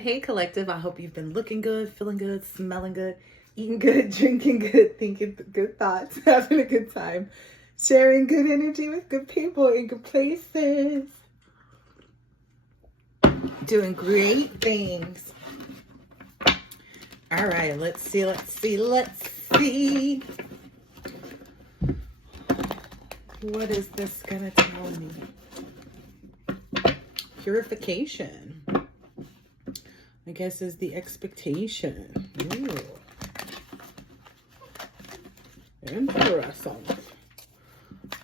Hey collective, I hope you've been looking good, feeling good, smelling good, eating good, drinking good, thinking good thoughts, having a good time, sharing good energy with good people in good places, doing great things. All right, let's see. What is this gonna tell me? Purification, I guess, is the expectation. Ooh. Interesting.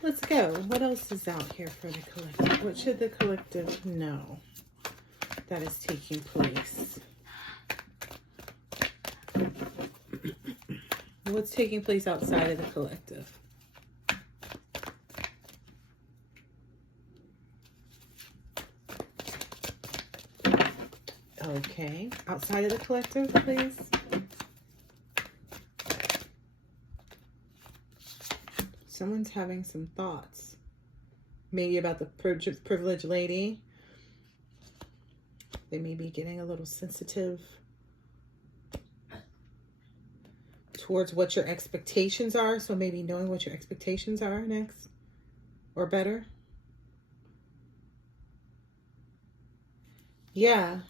Let's go. What else is out here for the collective? What should the collective know that is taking place? What's taking place outside of the collective? Okay, outside of the collective, please. Someone's having some thoughts. Maybe about the privileged lady. They may be getting a little sensitive towards what your expectations are. So maybe knowing what your expectations are next or better. Yeah.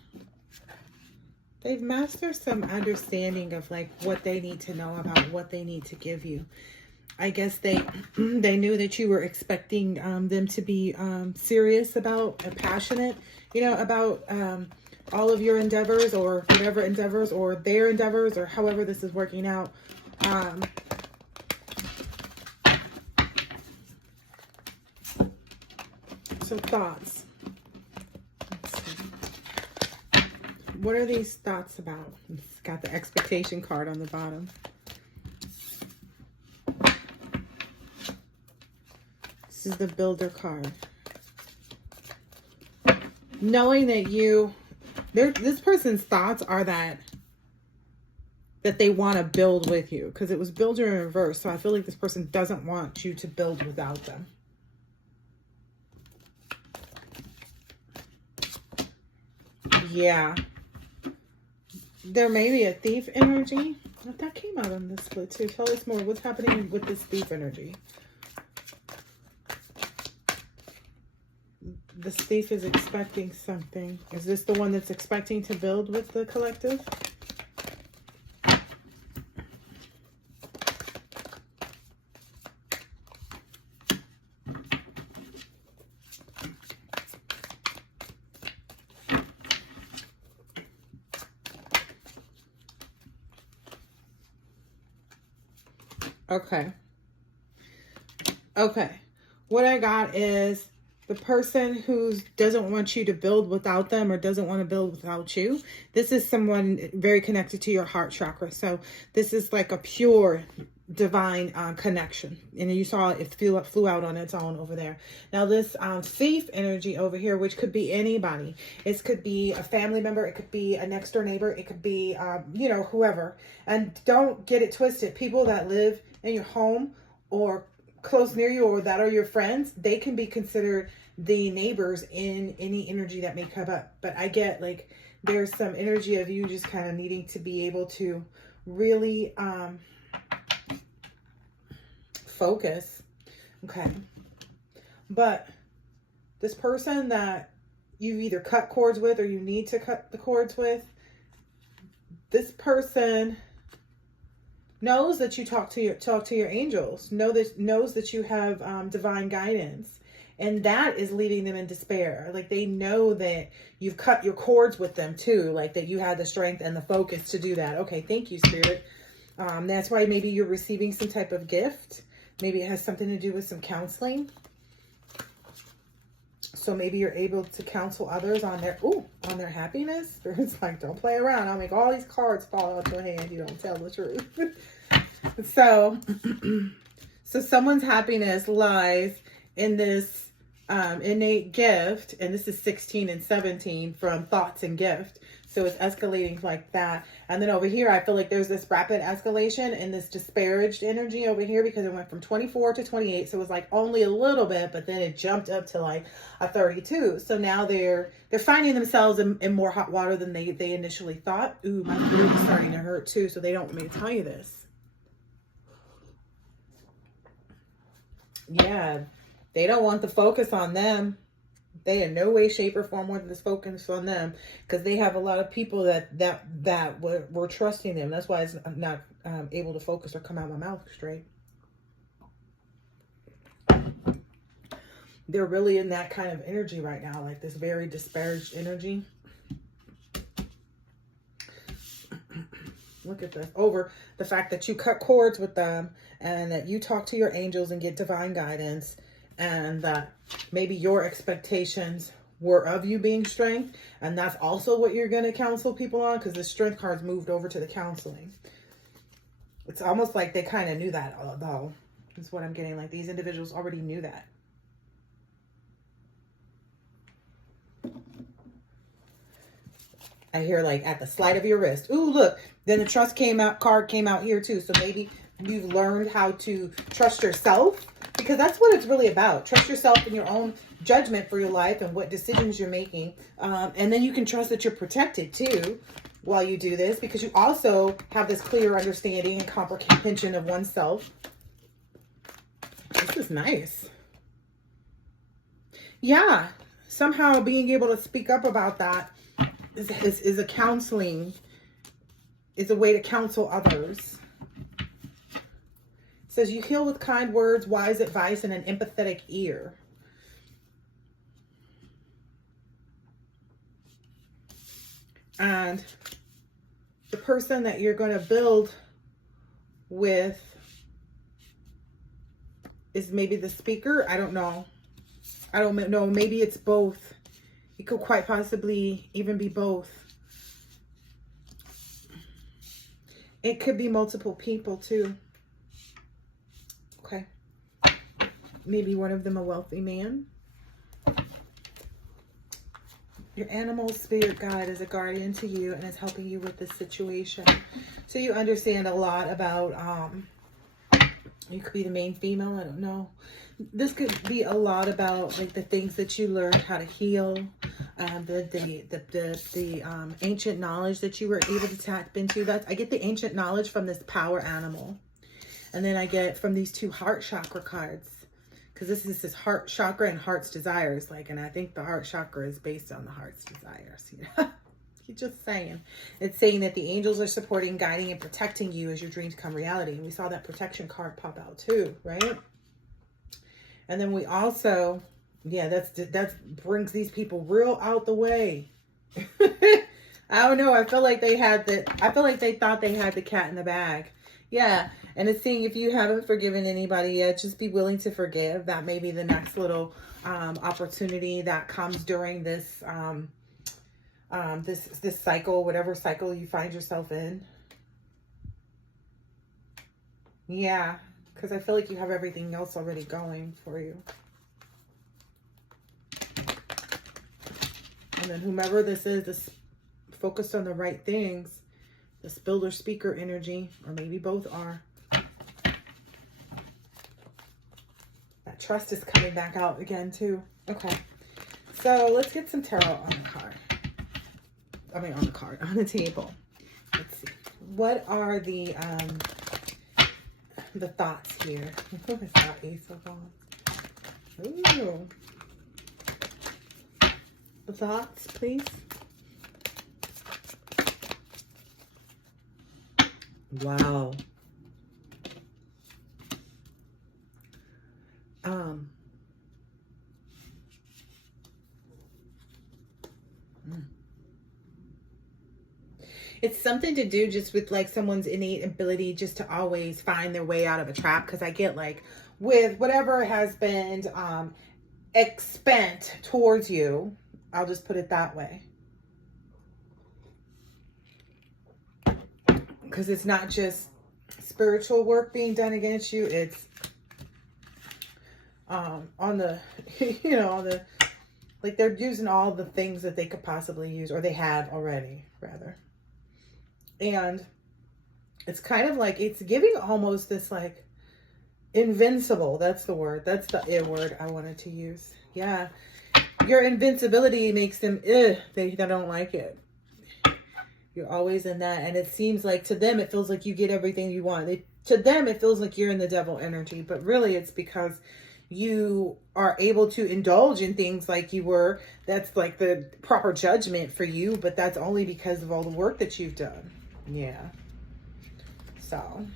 They've mastered some understanding of like what they need to know about what they need to give you. I guess they knew that you were expecting them to be serious about and passionate, about all of your endeavors or whatever endeavors or their endeavors or however this is working out. Some thoughts. What are these thoughts about? It's got the expectation card on the bottom. This is the builder card. Knowing that this person's thoughts are that they want to build with you, because it was builder in reverse. So I feel like this person doesn't want you to build without them. Yeah. There may be a thief energy. That came out on this split too. Tell us more. What's happening with this thief energy? This thief is expecting something. Is this the one that's expecting to build with the collective? Okay. What I got is the person who doesn't want you to build without them or doesn't want to build without you. This is someone very connected to your heart chakra. So this is like a pure divine connection. And you saw it flew out on its own over there. Now this thief energy over here, which could be anybody. It could be a family member. It could be a next door neighbor. It could be, whoever. And don't get it twisted. People that live in your home or close near you or that are your friends, they can be considered the neighbors in any energy that may come up. But I get like there's some energy of you just kind of needing to be able to really focus. Okay. But this person that you either cut cords with or you need to cut the cords with, this person knows that you talk to your angels, knows that you have divine guidance, and that is leaving them in despair. Like they know that you've cut your cords with them too, like that you had the strength and the focus to do that. Okay, thank you, Spirit. That's why maybe you're receiving some type of gift. Maybe it has something to do with some counseling. So maybe you're able to counsel others on their happiness. It's like, don't play around. I'll make all these cards fall out your hand. You don't tell the truth. So someone's happiness lies in this innate gift. And this is 16 and 17 from thoughts and gift. So it's escalating like that. And then over here, I feel like there's this rapid escalation and this disparaged energy over here, because it went from 24 to 28. So it was like only a little bit, but then it jumped up to like a 32. So now they're finding themselves in more hot water than they initially thought. Ooh, my throat is starting to hurt too. So they don't want me to tell you this. Yeah, they don't want the focus on them. They in no way, shape, or form want this focus on them, because they have a lot of people that were trusting them. That's why it's not able to focus or come out of my mouth straight. They're really in that kind of energy right now, like this very disparaged energy. Look at this. Over the fact that you cut cords with them, and that you talk to your angels and get divine guidance, and that maybe your expectations were of you being strength, and that's also what you're going to counsel people on, because the strength cards moved over to the counseling. It's almost like they kind of knew that, though. That's what I'm getting. Like these individuals already knew that. I hear like at the slide of your wrist. Ooh, look. Then the trust card came out here too. So maybe you've learned how to trust yourself, because that's what it's really about. Trust yourself in your own judgment for your life and what decisions you're making. And then you can trust that you're protected too while you do this, because you also have this clear understanding and comprehension of oneself. This is nice. Yeah. Somehow being able to speak up about that is a counseling, is a way to counsel others. It says you heal with kind words, wise advice, and an empathetic ear. And the person that you're going to build with is maybe the speaker. I don't know. I don't know. Maybe it's both. It could quite possibly even be both. It could be multiple people too. Okay. Maybe one of them a wealthy man. Your animal spirit guide is a guardian to you and is helping you with this situation. So you understand a lot about, you could be the main female, I don't know. This could be a lot about like the things that you learned how to heal, the ancient knowledge that you were able to tap into. I get the ancient knowledge from this power animal, and then I get from these two heart chakra cards, because this is his heart chakra and heart's desires. Like, and I think the heart chakra is based on the heart's desires. You know, you're just saying. It's saying that the angels are supporting, guiding, and protecting you as your dreams become reality. And we saw that protection card pop out too, right? And then we also, yeah, that brings these people real out the way. I don't know. I feel like they thought they had the cat in the bag. Yeah. And it's saying if you haven't forgiven anybody yet, just be willing to forgive. That may be the next little opportunity that comes during this this cycle, whatever cycle you find yourself in. Yeah. Because I feel like you have everything else already going for you. And then whomever this is focused on the right things. This builder speaker energy, or maybe both are. That trust is coming back out again too. Okay. So let's get some tarot on the card. I mean on the table. Let's see. What are the thoughts here? It's not Ace of Wands. Ooh. The thoughts, please. Wow. It's something to do just with like someone's innate ability just to always find their way out of a trap. Because I get like with whatever has been expent towards you, I'll just put it that way. Because it's not just spiritual work being done against you. It's on the, you know, Like they're using all the things that they could possibly use, or they have already, rather. And it's kind of like, it's giving almost this like invincible. That's the word. That's the word I wanted to use. Yeah. Your invincibility makes them, they don't like it. You're always in that. And it seems like to them, it feels like you get everything you want. To them, it feels like you're in the devil energy. But really, it's because you are able to indulge in things like you were. That's like the proper judgment for you. But that's only because of all the work that you've done. Yeah. So.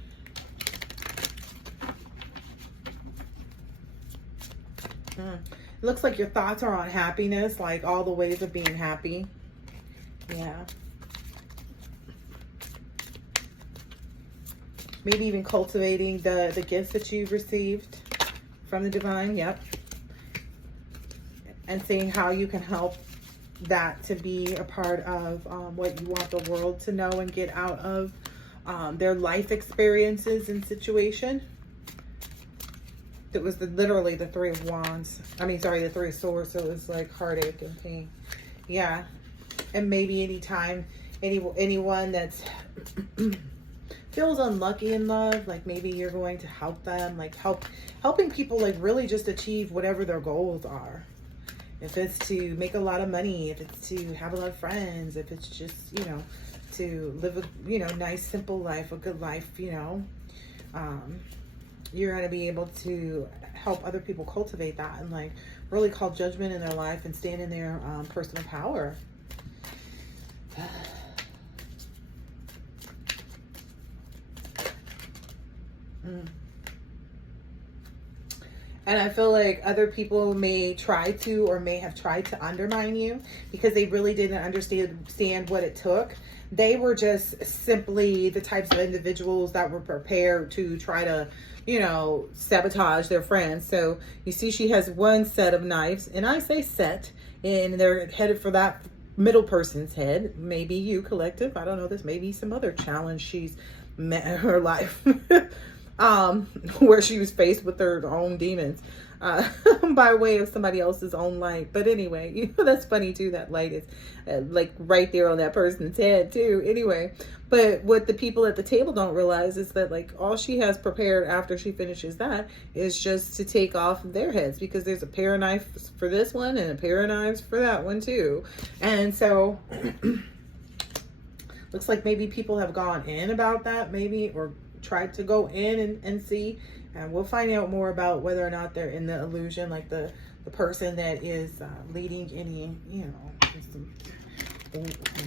It looks like your thoughts are on happiness, like all the ways of being happy. Yeah. Maybe even cultivating the gifts that you've received from the divine. Yep. And seeing how you can help that to be a part of what you want the world to know and get out of their life experiences and situation. It was literally the Three of Wands. I mean, sorry, the Three of Swords. So it was like heartache and pain. Yeah. And maybe anyone that's feels unlucky in love, like maybe you're going to help them, like helping people like really just achieve whatever their goals are. If it's to make a lot of money, if it's to have a lot of friends, if it's just, you know, to live a, you know, nice, simple life, a good life, you know, you're going to be able to help other people cultivate that and like really call judgment in their life and stand in their personal power. And I feel like other people may try to, or may have tried to undermine you because they really didn't understand what it took. They were just simply the types of individuals that were prepared to try to, you know, sabotage their friends. So you see she has one set of knives, and I say set, and they're headed for that middle person's head. Maybe you, collective. I don't know. There's maybe some other challenge she's met in her life. Where she was faced with her own demons by way of somebody else's own light. But anyway, you know, that's funny too. That light is like right there on that person's head too. Anyway, but what the people at the table don't realize is that like all she has prepared after she finishes that is just to take off their heads, because there's a pair of knives for this one and a pair of knives for that one too. And so looks like maybe people have gone in about that, maybe, or tried to go in and see, and we'll find out more about whether or not they're in the illusion, like the person that is leading any, you know, some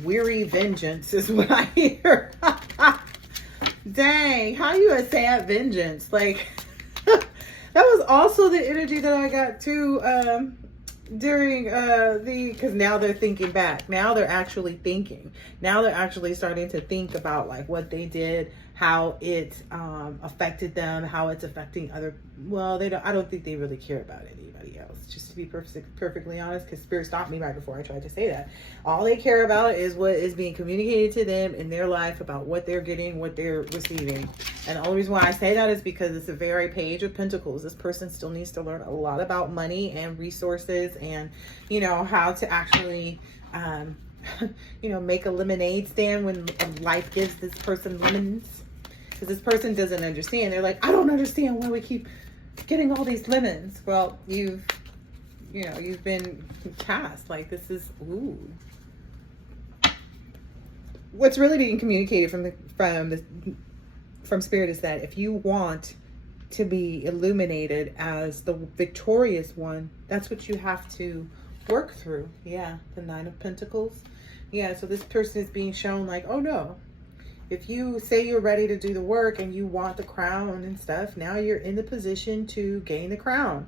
weary vengeance is what I hear. Dang, how you gonna say that vengeance? Like that was also the energy that I got too during because now they're thinking back. Now they're actually thinking. Now they're actually starting to think about like what they did, how it affected them, how it's affecting other. Well, I don't think they really care about anybody else, just to be perfectly honest, because Spirit stopped me right before I tried to say that. All they care about is what is being communicated to them in their life about what they're getting, what they're receiving. And the only reason why I say that is because it's a very Page of Pentacles. This person still needs to learn a lot about money and resources, and you know, how to actually you know, make a lemonade stand when life gives this person lemons. Because this person doesn't understand. They're like, I don't understand why we keep getting all these lemons. Well, you've been cast. Like, this is, ooh. What's really being communicated from Spirit is that if you want to be illuminated as the victorious one, that's what you have to work through. Yeah, the Nine of Pentacles. Yeah, so this person is being shown like, oh no. If you say you're ready to do the work and you want the crown and stuff, now you're in the position to gain the crown.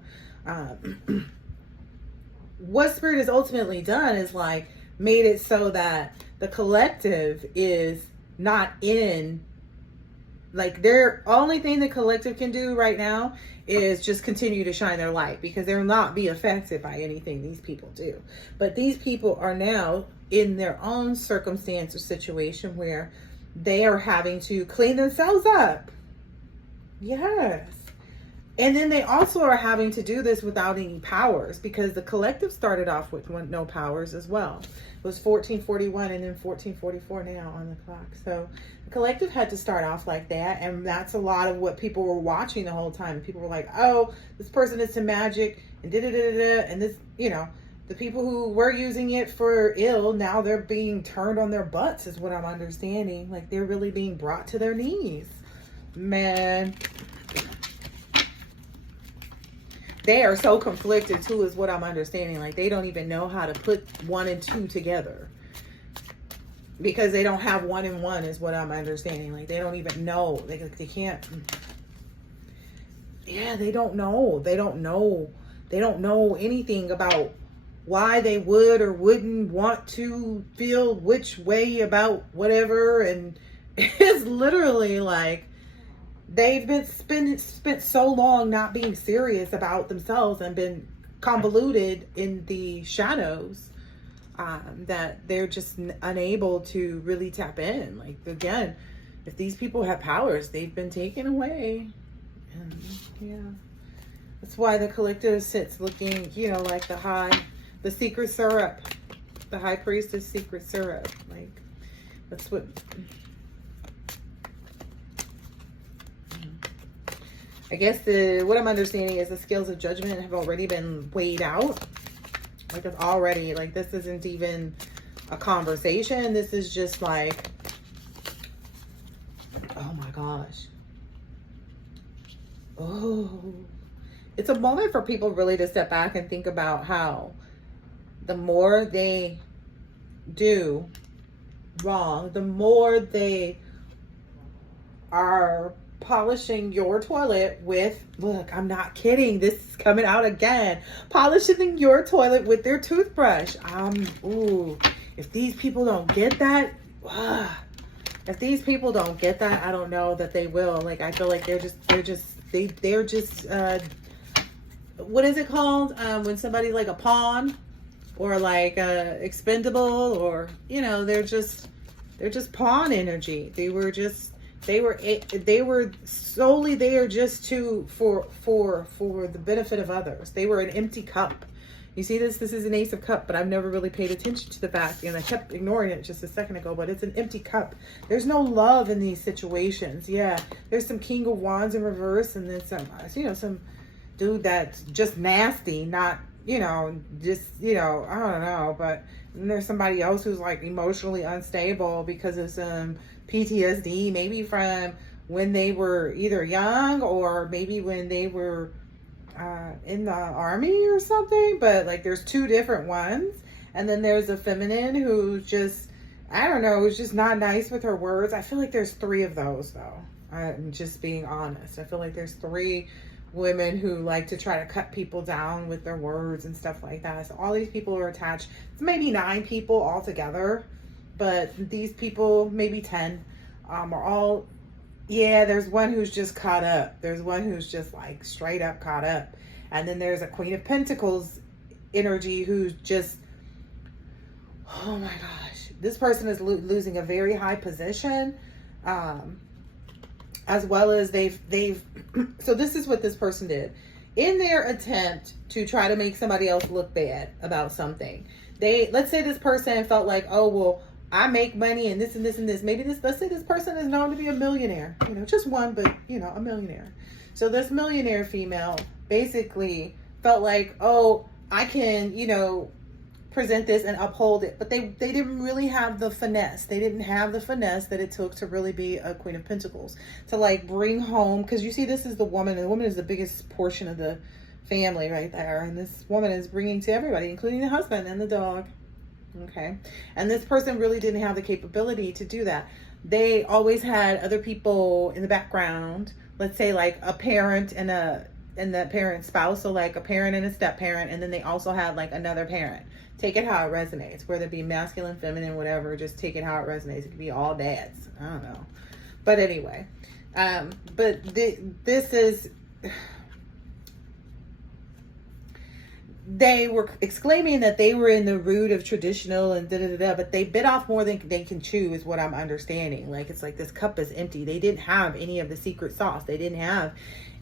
What Spirit has ultimately done is like made it so that the collective is not in, like, their only thing the collective can do right now is just continue to shine their light, because they'll not be affected by anything these people do. But these people are now in their own circumstance or situation where they are having to clean themselves up. Yes. And then they also are having to do this without any powers, because the collective started off with no powers as well. It was 1441 and then 1444 now on the clock. So the collective had to start off like that. And that's a lot of what people were watching the whole time. People were like, oh, this person is some magic and da-da-da-da-da. And this, you know, the people who were using it for ill, now they're being turned on their butts is what I'm understanding. Like, they're really being brought to their knees. Man, they are so conflicted too, is what I'm understanding. Like, they don't even know how to put 1 and 2 together, because they don't have 1 and 1 is what I'm understanding. Like, they don't even know. They can't. Yeah, they don't know. They don't know. They don't know anything about why they would or wouldn't want to feel which way about whatever. And it's literally like, they've been spent so long not being serious about themselves and been convoluted in the shadows, that they're just unable to really tap in. Like, again, if these people have powers, they've been taken away. And yeah, that's why the collective sits looking, you know, like the secret syrup, the high priestess secret syrup. Like, that's what. I guess what I'm understanding is the scales of judgment have already been weighed out. Like, it's already, like, this isn't even a conversation. This is just like, oh my gosh. Oh, it's a moment for people really to step back and think about how the more they do wrong, the more they are polishing your toilet with, look, I'm not kidding, this is coming out again, polishing your toilet with their toothbrush. Ooh, if these people don't get that, if these people don't get that, I don't know that they will. Like, I feel like they're just what is it called, when somebody's like a pawn, or like expendable, or, you know, they're just pawn energy. They were solely there just for the benefit of others. They were an empty cup. You see this is an Ace of Cups, but I've never really paid attention to the fact, and I kept ignoring it just a second ago, but it's an empty cup. There's no love in these situations. Yeah, there's some King of Wands in reverse, and then some, you know, some dude that's just nasty, not, you know, just, you know, I don't know, but then there's somebody else who's like emotionally unstable because of some PTSD, maybe from when they were either young or maybe when they were in the army or something. But like, there's 2 different ones. And then there's a feminine who's just, I don't know, who's just not nice with her words. I feel like there's 3 of those, though. I'm just being honest. I feel like there's 3 women who like to try to cut people down with their words and stuff like that. So all these people are attached. It's maybe 9 people altogether, but these people, maybe 10, are all, yeah, there's one who's just caught up. There's one who's just like straight up caught up. And then there's a Queen of Pentacles energy who's just, oh my gosh, this person is losing a very high position, as well as they've so this is what this person did in their attempt to try to make somebody else look bad about something. Let's say this person felt like, oh, well, I make money and this and this and this. Maybe let's say this person is known to be a millionaire, you know, just one, but, you know, a millionaire. So this millionaire female basically felt like, oh, I can, you know, present this and uphold it. But they didn't really have the finesse. They didn't have the finesse that it took to really be a Queen of Pentacles, to like bring home, because you see, this is the woman, and the woman is the biggest portion of the family right there. And this woman is bringing to everybody, including the husband and the dog. Okay. And this person really didn't have the capability to do that. They always had other people in the background, let's say like a parent and the parent's spouse. So like a parent and a step parent. And then they also had like another parent. Take it how it resonates, whether it be masculine, feminine, whatever, just take it how it resonates. It could be all dads. I don't know. But anyway, this is, they were exclaiming that they were in the root of traditional and but they bit off more than they can chew, is what I'm understanding. Like, it's like this cup is empty. They didn't have any of the secret sauce. They didn't have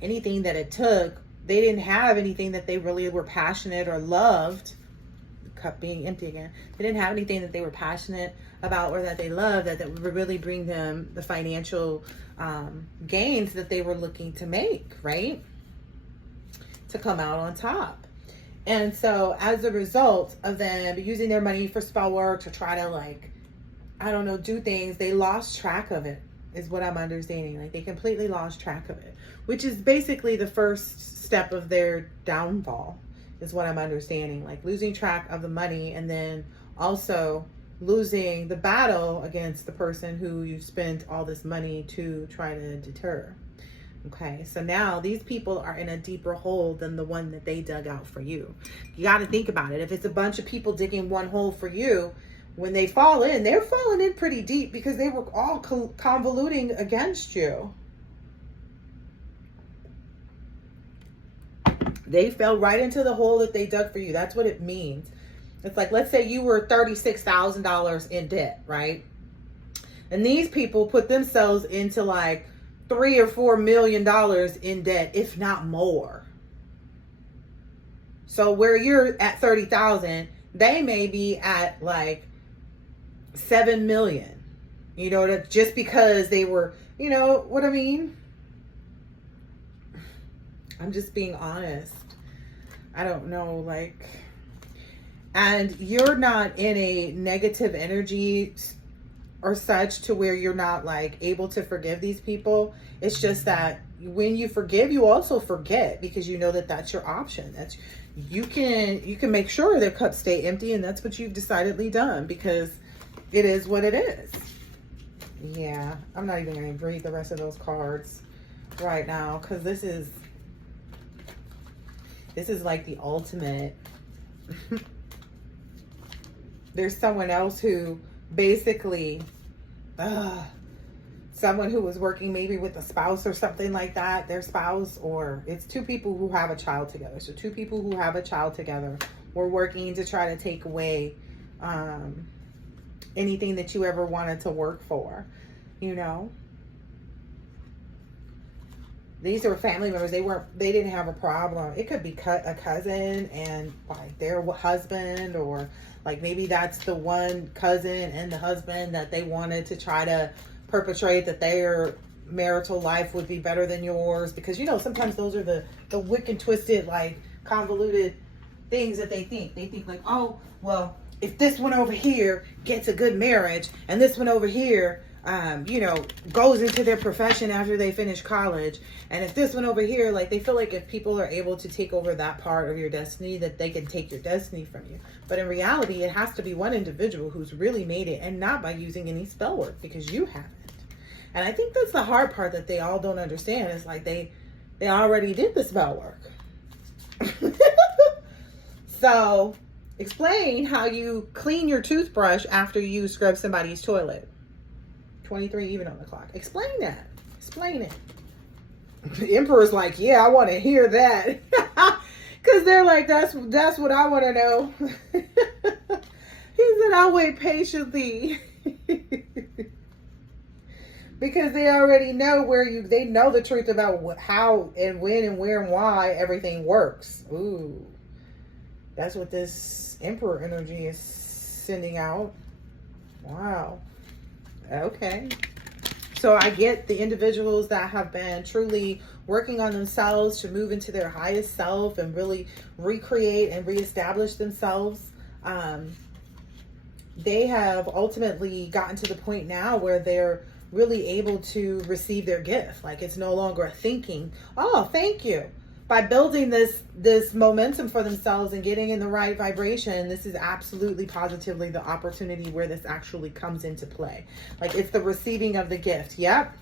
anything that it took. They didn't have anything that they really were passionate or loved. The cup being empty again. They didn't have anything that they were passionate about or that they loved that would really bring them the financial gains that they were looking to make, right? To come out on top. And so as a result of them using their money for spell work to try to, like, I don't know, do things, they lost track of it, is what I'm understanding. Like, they completely lost track of it, which is basically the first step of their downfall, is what I'm understanding. Like, losing track of the money and then also losing the battle against the person who you spent all this money to try to deter. Okay, so now these people are in a deeper hole than the one that they dug out for you. You got to think about it. If it's a bunch of people digging one hole for you, when they fall in, they're falling in pretty deep because they were all convoluting against you. They fell right into the hole that they dug for you. That's what it means. It's like, let's say you were $36,000 in debt, right? And these people put themselves into like $3 or $4 million in debt, if not more. So where you're at 30,000, they may be at like 7 million. You know, just because they were, you know what I mean? I'm just being honest. I don't know, like, and you're not in a negative energy or such to where you're not like able to forgive these people. It's just that when you forgive, you also forget, because you know that that's your option. That's you can make sure their cups stay empty, and that's what you've decidedly done, because it is what it is. Yeah, I'm not even going to read the rest of those cards right now, because this is like the ultimate. There's someone else who basically, someone who was working maybe with a spouse or something like that, their spouse, or it's two people who have a child together. So two people who have a child together were working to try to take away anything that you ever wanted to work for, you know. These are family members. They didn't have a problem. It could be a cousin and like their husband, or like maybe that's the one cousin and the husband that they wanted to try to perpetrate that their marital life would be better than yours, because, you know, sometimes those are the wicked, twisted, like convoluted things that they think. They think like, oh, well, if this one over here gets a good marriage and this one over here you know, goes into their profession after they finish college, and if this one over here, like, they feel like if people are able to take over that part of your destiny, that they can take your destiny from you. But in reality, it has to be one individual who's really made it, and not by using any spell work, because you haven't. And I think that's the hard part that they all don't understand, is like they already did the spell work. So explain how you clean your toothbrush after you scrub somebody's toilet. 23 even on the clock. Explain that. Explain it. The Emperor's like, yeah, I want to hear that. Because they're like, that's what I want to know. He said, I'll wait patiently. Because they already know they know the truth about how and when and where and why everything works. Ooh. That's what this Emperor energy is sending out. Wow. Okay. So I get the individuals that have been truly working on themselves to move into their highest self and really recreate and reestablish themselves. They have ultimately gotten to the point now where they're really able to receive their gift. Like, it's no longer a thinking, oh, thank you. By building this momentum for themselves and getting in the right vibration, this is absolutely positively the opportunity where this actually comes into play. Like, it's the receiving of the gift. Yep.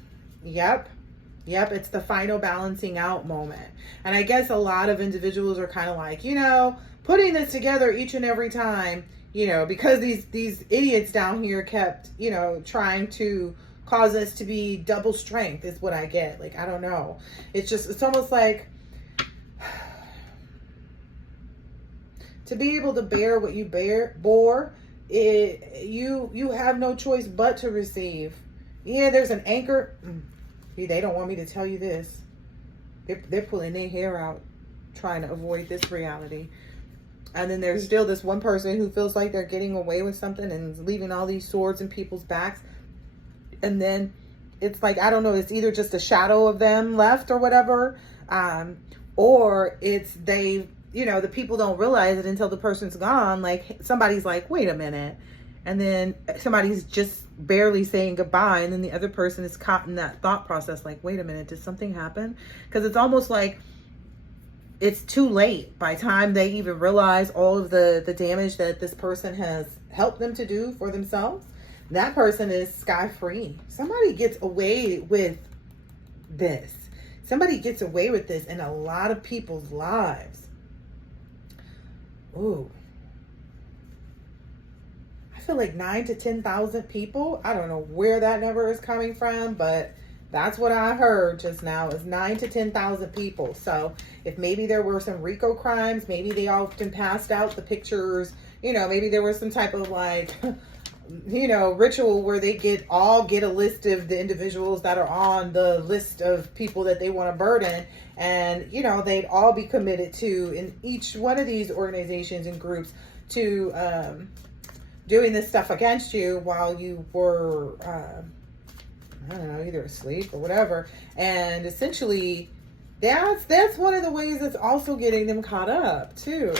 It's the final balancing out moment. And I guess a lot of individuals are kind of like, you know, putting this together each and every time, you know, because these idiots down here kept, you know, trying to cause us to be double strength is what I get. Like, I don't know. It's almost like, to be able to bear what you bore, you have no choice but to receive. Yeah, there's an anchor. See, they don't want me to tell you this. They're pulling their hair out trying to avoid this reality. And then there's still this one person who feels like they're getting away with something and is leaving all these swords in people's backs. And then it's like, I don't know, it's either just a shadow of them left or whatever. Or it's they, you know, the people don't realize it until the person's gone. Like somebody's like, wait a minute. And then somebody's just barely saying goodbye. And then the other person is caught in that thought process. Like, wait a minute, did something happen? Because it's almost like it's too late by the time they even realize all of the damage that this person has helped them to do for themselves. That person is sky free. Somebody gets away with this. Somebody gets away with this in a lot of people's lives. Ooh. I feel like 9,000 to 10,000 people. I don't know where that number is coming from, but that's what I heard just now, is 9,000 to 10,000 people. So if maybe there were some RICO crimes, maybe they often passed out the pictures, you know, maybe there was some type of like, you know, ritual where they get a list of the individuals that are on the list of people that they want to burden. And, you know, they'd all be committed to, in each one of these organizations and groups, to doing this stuff against you while you were, I don't know, either asleep or whatever. And essentially, that's one of the ways that's also getting them caught up too.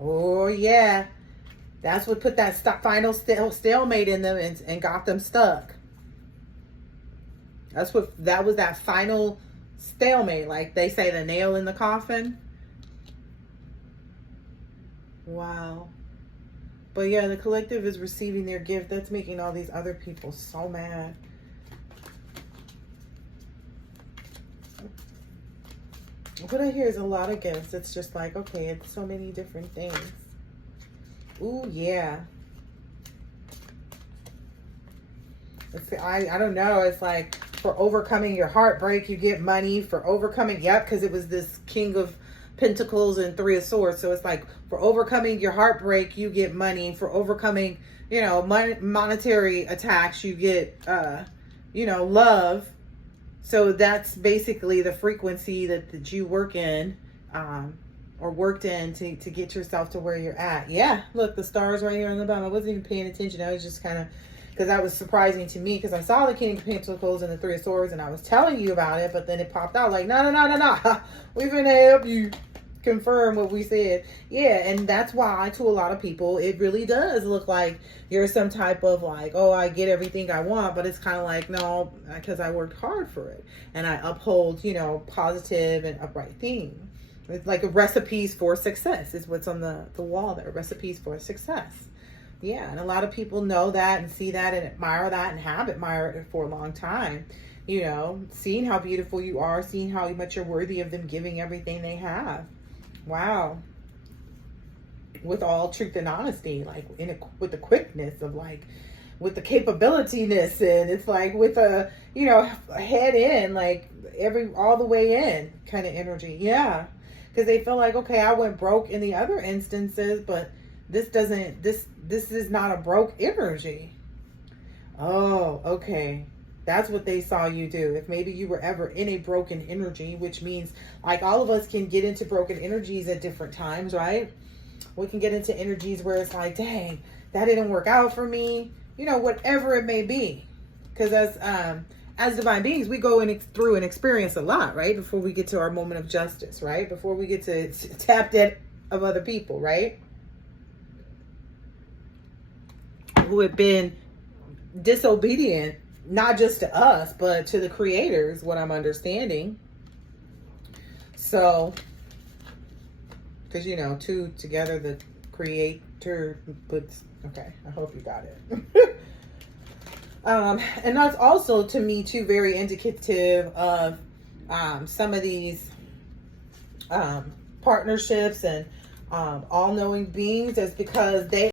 Oh yeah, that's what put that final stalemate in them and got them stuck. That was that final stalemate, like they say, the nail in the coffin. Wow. But yeah, the collective is receiving their gift. That's making all these other people so mad. What I hear is a lot of gifts. It's just like, okay, it's so many different things. Ooh, yeah. I don't know. It's like, for overcoming your heartbreak, you get money. For overcoming, yep, because it was this King of Pentacles and Three of Swords. So it's like, for overcoming your heartbreak, you get money. For overcoming, you know, monetary attacks, you get, you know, love. So that's basically the frequency that you work in, or worked in to get yourself to where you're at. Yeah, look, the stars right here on the bottom. I wasn't even paying attention. I was just kind of, because that was surprising to me, because I saw the King of Pentacles and the Three of Swords, and I was telling you about it, but then it popped out like, no. We're going to help you confirm what we said. Yeah, and that's why to a lot of people it really does look like you're some type of like, oh, I get everything I want, but it's kind of like, no, because I worked hard for it and I uphold, you know, positive and upright things. It's like a recipes for success is what's on the wall there. Recipes for success. Yeah, and a lot of people know that and see that and admire that and have admired it for a long time. You know, seeing how beautiful you are, seeing how much you're worthy of them giving everything they have. Wow. With all truth and honesty, like with the quickness of like, with the capabilityness, and it's like with a, you know, a head in, like all the way in kind of energy. Yeah. Because they feel like, okay, I went broke in the other instances, but this is not a broke energy. Oh, okay. That's what they saw you do. If maybe you were ever in a broken energy, which means like all of us can get into broken energies at different times, right? We can get into energies where it's like, dang, that didn't work out for me. You know, whatever it may be. Because as divine beings, we go through and experience a lot, right? Before we get to our moment of justice, right? Before we get to tap that of other people, right? Who have been disobedient, not just to us, but to the creators, what I'm understanding. So, because, you know, two together, the creator puts, okay, I hope you got it. And that's also, to me, too, very indicative of some of these partnerships and all-knowing beings, is because they